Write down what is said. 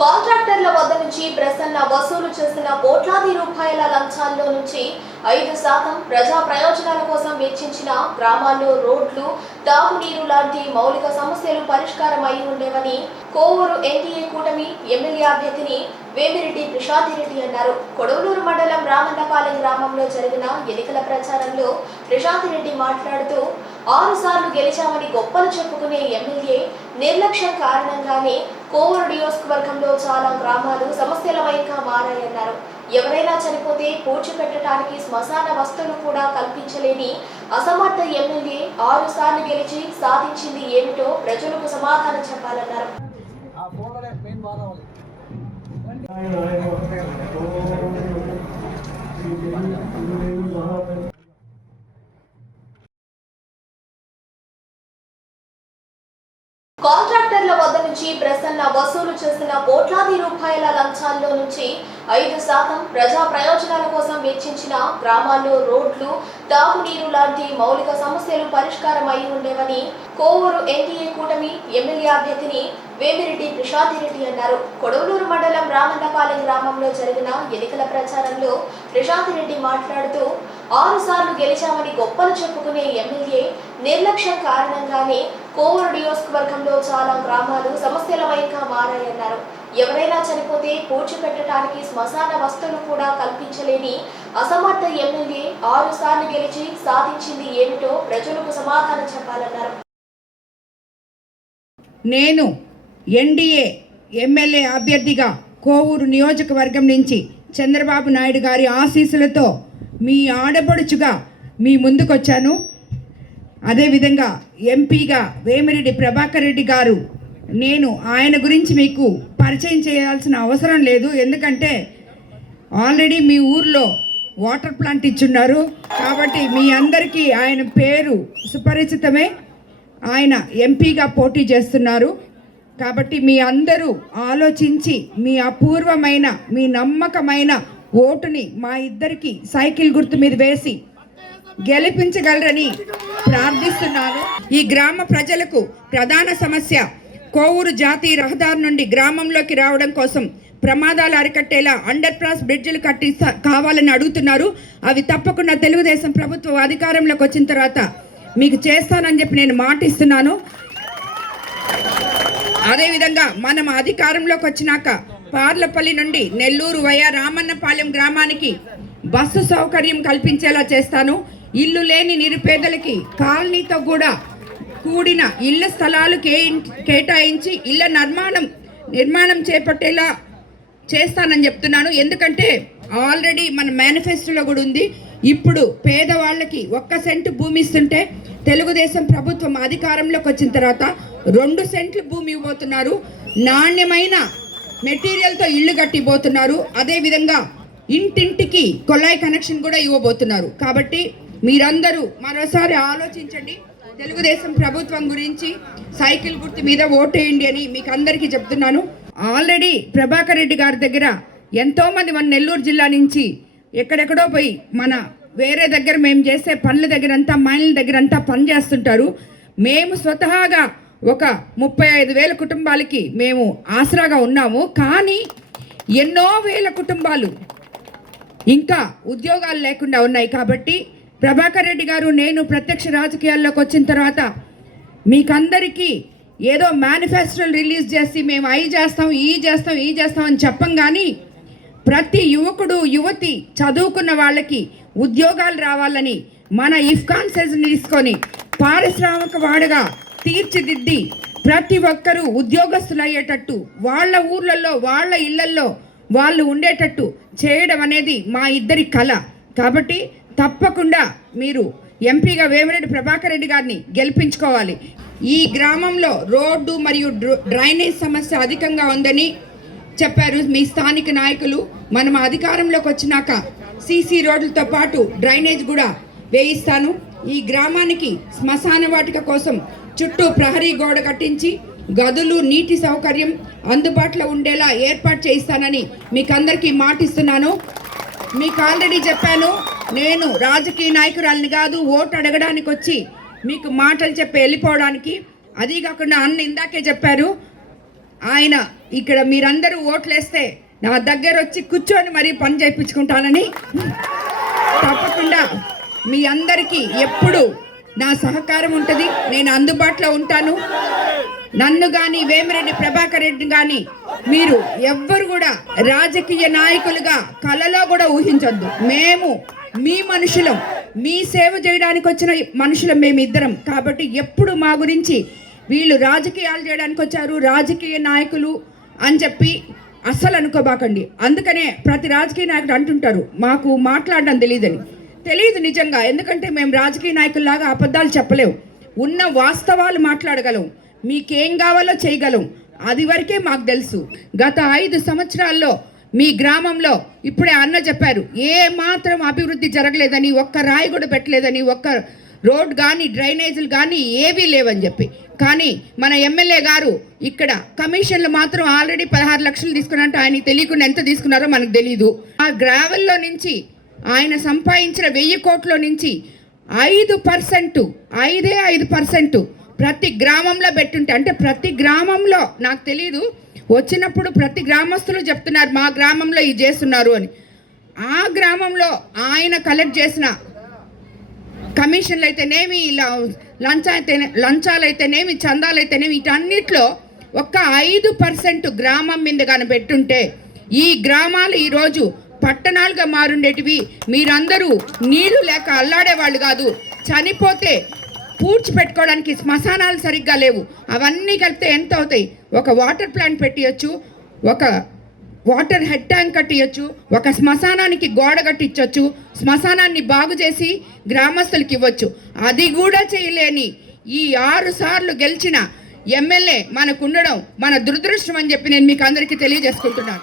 కాంట్రాక్టర్ల వద్ద నుంచి ప్రసన్న వసూలు చేసిన కోట్లాది రూపాయల లంచాల్లో నుంచి 5% ప్రజా ప్రయోజనాల కోసం వెచ్చించిన గ్రామాల్లో రోడ్లు, తాగునీరు లాంటి మౌలిక సమస్యలు పరిష్కారం అయి ఉండేవని కోవూరు ఎన్డీఏ కూటమి ఎమ్మెల్యే అభ్యర్థిని వేమిరెడ్డి ప్రశాంతిరెడ్డి అన్నారు. కొడవలూరు మండలం రామన్నపాలెం గ్రామంలో జరిగిన ఎన్నికల ప్రచారంలో ప్రశాంతిరెడ్డి మాట్లాడుతూ 6 సార్లు గెలిచామని గొప్పలు చెప్పుకునే ఎమ్మెల్యే నిర్లక్ష్యం కారణంగానే కోవూరు నియోజకవర్గంలో చాలా గ్రామాలు సమస్యలమయంగా మారాయన్నారు. ఎవరైనా చనిపోతే పూడ్చిపెట్టడానికి శ్మశాన వస్తువులు కూడా కల్పించలేని అసమర్థ ఎమ్మెల్యే 6 సార్లు గెలిచి సాధించింది ఏమిటో ప్రజలకు సమాధానం చెప్పాలన్నారు. కాంట్రాక్టర్ల వద్ద నుంచి ప్రసన్న వసూలు చేసిన కోట్లాది రూపాయల లంచాల్లో నుంచి 5% ప్రజా ప్రయోజనాల కోసం వెచ్చించిన గ్రామాల్లో రోడ్లు, తాగునీరు లాంటి మౌలిక సమస్యలు పరిష్కారం అయి ఉండేవని కోవూరు ఎన్డీఏ కూటమి ఎమ్మెల్యే అభ్యర్థిని వేమిరెడ్డి ప్రశాంతిరెడ్డి అన్నారు. కొడవలూరు మండలం రామన్నపాలెం గ్రామంలో జరిగిన ఎన్నికల ప్రచారంలో ప్రశాంతిరెడ్డి మాట్లాడుతూ 6 సార్లు గెలిచామని గొప్పలు చెప్పుకునే ఎమ్మెల్యే నిర్లక్ష్యం కారణంగానే కోవూరు నియోజకవర్గంలో చాలా గ్రామాలు సమస్యలమయంగా మారాయన్నారు. ఎవరైనా చనిపోతే పూడ్చిపెట్టడానికి శ్మశాన వస్తువులు కూడా కల్పించలేని అసమర్థ ఎమ్మెల్యే 6 సార్లు గెలిచి సాధించింది ఏమిటో ప్రజలకు సమాధానం చెప్పాలన్నారు. నేను ఎన్డీఏ ఎమ్మెల్యే అభ్యర్థిగా కోవూరు నియోజకవర్గం నుంచి చంద్రబాబు నాయుడు గారి ఆశీస్సులతో మీ ఆడపడుచుగా మీ ముందుకొచ్చాను. అదేవిధంగా ఎంపీగా వేమిరెడ్డి ప్రభాకర్ రెడ్డి గారు, నేను ఆయన గురించి మీకు పరిచయం చేయాల్సిన అవసరం లేదు, ఎందుకంటే ఆల్రెడీ మీ ఊర్లో వాటర్ ప్లాంట్ ఇచ్చున్నారు కాబట్టి మీ అందరికీ ఆయన పేరు సుపరిచితమే. ఆయన ఎంపీగా పోటీ చేస్తున్నారు కాబట్టి మీ అందరూ ఆలోచించి మీ అపూర్వమైన, మీ నమ్మకమైన ఓటుని మా ఇద్దరికి సైకిల్ గుర్తు మీద వేసి గెలిపించగలరని ప్రార్థిస్తున్నాను. ఈ గ్రామ ప్రజలకు ప్రధాన సమస్య కోవూరు జాతీయ రహదారి నుండి గ్రామంలోకి రావడం కోసం ప్రమాదాలు అరికట్టేలా అండర్ పాస్ బ్రిడ్జిలు కట్టి కావాలని అడుగుతున్నారు. అవి తప్పకుండా తెలుగుదేశం ప్రభుత్వం అధికారంలోకి వచ్చిన తర్వాత మీకు చేస్తానని చెప్పి నేను మాటిస్తున్నాను. అదేవిధంగా మనం అధికారంలోకి వచ్చినాక పార్లపల్లి నుండి నెల్లూరు వయా రామన్నపాలెం గ్రామానికి బస్సు సౌకర్యం కల్పించేలా చేస్తాను. ఇల్లు లేని నిరుపేదలకి కాలనీతో కూడా కూడిన ఇళ్ల స్థలాలు కేటాయించి ఇళ్ల నిర్మాణం చేపట్టేలా చేస్తానని చెప్తున్నాను. ఎందుకంటే ఆల్రెడీ మన మేనిఫెస్టోలో కూడా ఉంది. ఇప్పుడు పేదవాళ్ళకి 1 సెంటు భూమి ఇస్తుంటే తెలుగుదేశం ప్రభుత్వం అధికారంలోకి వచ్చిన తర్వాత 2 సెంట్లు భూమి ఇవ్వబోతున్నారు. నాణ్యమైన మెటీరియల్తో ఇల్లు కట్టిపోతున్నారు. అదేవిధంగా ఇంటింటికి కొళాయి కనెక్షన్ కూడా ఇవ్వబోతున్నారు. కాబట్టి మీరందరూ మరోసారి ఆలోచించండి. తెలుగుదేశం ప్రభుత్వం గురించి సైకిల్ గుర్తు మీద ఓటేయండి అని మీకు అందరికీ చెప్తున్నాను. ఆల్రెడీ ప్రభాకర్ రెడ్డి గారి దగ్గర ఎంతోమంది మన నెల్లూరు జిల్లా నుంచి ఎక్కడెక్కడో పోయి మన వేరే దగ్గర మేము చేసే పనుల దగ్గరంతా, మైళ్ళ దగ్గరంతా పని చేస్తుంటారు. మేము స్వతహాగా ఒక 35,000 కుటుంబాలకి మేము ఆసరాగా ఉన్నాము. కానీ ఎన్నో వేల కుటుంబాలు ఇంకా ఉద్యోగాలు లేకుండా ఉన్నాయి. కాబట్టి ప్రభాకర్ రెడ్డి గారు, నేను ప్రత్యక్ష రాజకీయాల్లోకి వచ్చిన తర్వాత మీకందరికీ ఏదో మేనిఫెస్టోలు రిలీజ్ చేసి మేము అవి చేస్తాం, ఈ చేస్తాం అని చెప్పం. కానీ ప్రతి యువకుడు, యువతి చదువుకున్న వాళ్ళకి ఉద్యోగాలు రావాలని మన ఇఫ్కాన్ సెజ్ని తీసుకొని పారిశ్రామిక వాడగా తీర్చిదిద్ది ప్రతి ఒక్కరూ ఉద్యోగస్తులు అయ్యేటట్టు, వాళ్ళ ఊర్లలో, వాళ్ళ ఇళ్లల్లో వాళ్ళు ఉండేటట్టు చేయడం అనేది మా ఇద్దరి కళ. కాబట్టి తప్పకుండా మీరు ఎంపీగా వేమిరెడ్డి ప్రభాకర్ రెడ్డి గారిని గెలిపించుకోవాలి. ఈ గ్రామంలో రోడ్డు మరియు డ్రైనేజ్ సమస్య అధికంగా ఉందని చెప్పారు మీ స్థానిక నాయకులు. మనం అధికారంలోకి వచ్చినాక సీసీ రోడ్లతో పాటు డ్రైనేజ్ కూడా వేయిస్తాను. ఈ గ్రామానికి శ్మశాన వాటిక కోసం చుట్టూ ప్రహరీ గోడ కట్టించి గదులు, నీటి సౌకర్యం అందుబాటులో ఉండేలా ఏర్పాటు చేయిస్తానని మీకు అందరికీ మాటిస్తున్నాను. మీకు ఆల్రెడీ చెప్పాను, నేను రాజకీయ నాయకురాలిని కాదు, ఓటు అడగడానికి వచ్చి మీకు మాటలు చెప్పి వెళ్ళిపోవడానికి. అదీ కాకుండా అన్న ఇందాకే చెప్పారు, ఆయన ఇక్కడ మీరందరూ ఓట్లేస్తే నా దగ్గర వచ్చి కూర్చొని మరీ పని చేయించుకుంటానని తప్పకుండా మీ అందరికీ ఎప్పుడు నా సహకారం ఉంటుంది. నేను అందుబాటులో ఉంటాను. నన్ను కానీ వేమిరెడ్డి ప్రభాకర్ రెడ్డి కానీ మీరు ఎవ్వరు కూడా రాజకీయ నాయకులుగా కలలో కూడా ఊహించొద్దు. మేము మీ మనుషులం, మీ సేవ చేయడానికి వచ్చిన మనుషులం మేమిద్దరం. కాబట్టి ఎప్పుడు మా గురించి వీళ్ళు రాజకీయాలు చేయడానికి వచ్చారు, రాజకీయ నాయకులు అని చెప్పి అస్సలు అనుకోబాకండి. అందుకనే ప్రతి రాజకీయ నాయకుడు అంటుంటారు మాకు మాట్లాడడం తెలియదు నిజంగా. ఎందుకంటే మేము రాజకీయ నాయకుల్లాగా అబద్ధాలు చెప్పలేము, ఉన్న వాస్తవాలు మాట్లాడగలం, మీకేం కావాలో చేయగలం. అది వరకే మాకు తెలుసు. గత 5 సంవత్సరాల్లో మీ గ్రామంలో ఇప్పుడే అన్న చెప్పారు ఏ మాత్రం అభివృద్ధి జరగలేదని, ఒక్క రాయి కూడా పెట్టలేదని, ఒక్క రోడ్ కానీ డ్రైనేజీలు కానీ ఏవీ లేవని చెప్పి. కానీ మన ఎమ్మెల్యే గారు ఇక్కడ కమిషన్లు మాత్రం ఆల్రెడీ 16 లక్షలు తీసుకున్నట్టు ఆయనకి తెలియకుండా ఎంత తీసుకున్నారో మనకు తెలియదు. ఆ గ్రావెల్లో నుంచి ఆయన సంపాదించిన 1000 కోట్ల నుంచి 5% ప్రతి గ్రామంలో పెట్టుంటే, అంటే ప్రతి గ్రామంలో నాకు తెలీదు, వచ్చినప్పుడు ప్రతి గ్రామస్తులు చెప్తున్నారు మా గ్రామంలో ఇది చేస్తున్నారు అని. ఆ గ్రామంలో ఆయన కలెక్ట్ చేసిన కమిషన్లు అయితేనేమి, లంచాలు అయితేనేమి, చందాలు అయితేనేమి, వీటన్నిటిలో ఒక్క 5% గ్రామం మీద కానీ పెట్టుంటే ఈ గ్రామాలు ఈరోజు పట్టణాలుగా మారుండేటివి. మీరందరూ నీళ్లు లేక అల్లాడేవాళ్ళు కాదు, చనిపోతే పూడ్చిపెట్టుకోవడానికి శ్మశానాలు సరిగ్గా లేవు. అవన్నీ కలిపితే ఎంత అవుతాయి? ఒక వాటర్ ప్లాంట్ పెట్టియచ్చు, ఒక వాటర్ హెడ్ ట్యాంక్ కట్టియచ్చు, ఒక శ్మశానానికి గోడ కట్టించవచ్చు, శ్మశానాన్ని బాగు చేసి గ్రామస్తులకి ఇవ్వచ్చు. అది కూడా చేయలేని ఈ 6 సార్లు గెలిచిన ఎమ్మెల్యే మనకు ఉండడం మన దురదృష్టం అని చెప్పి నేను మీకు అందరికీ తెలియజేసుకుంటున్నాను.